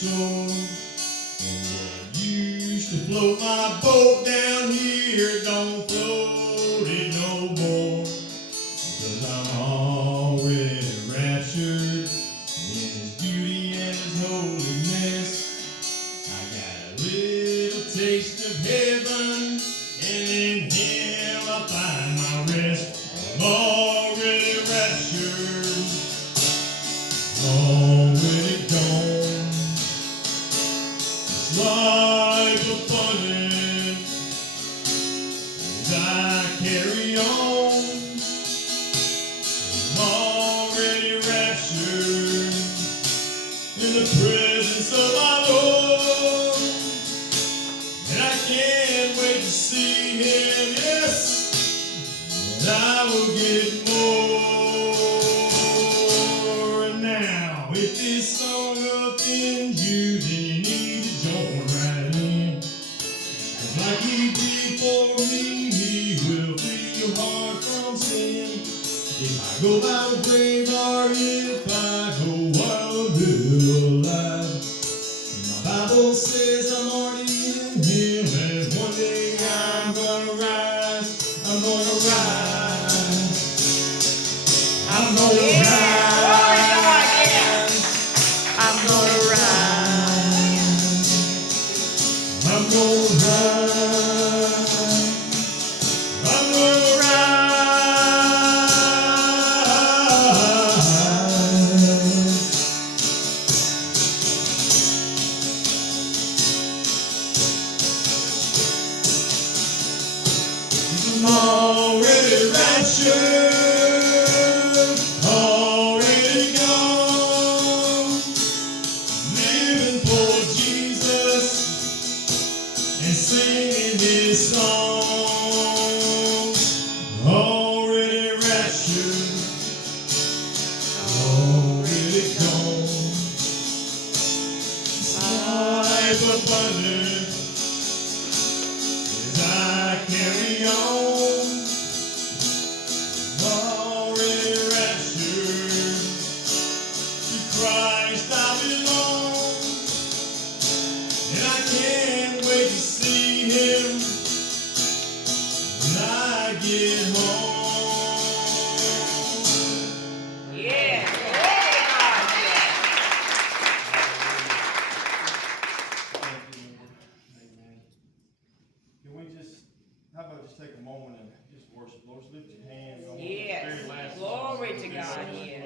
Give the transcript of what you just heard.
shore. And what used to float my boat down here don't float it no more. Because I'm already raptured in His beauty and His holiness. I got a little taste of heaven, and in Him I find my rest. I'm already raptured, already gone. This life abundant as I carry on. I'm already raptured in the presence of my Lord, and I can't wait to see Him, yes, and I will get more. And now, if this song offends you, then you need to join right in. And like He did for me, He will free your heart from sin. If I go by the grave or if I go wild alive, my Bible says I'm already in Him, and one day I'm gonna rise. I'm gonna rise. I'm gonna rise. I'm gonna rise. I'm gonna rise. I'm gonna I'm already raptured, already gone, living for Jesus and singing His songs. Already raptured, already gone. Life abundant as I carry on. Already raptured, to Christ I belong, and I can't wait to see Him when I get home. Yeah. Can we just, how about just take a moment and just worship? Lord, just lift your hands on the Yes. very last Glory song. to God. Yes.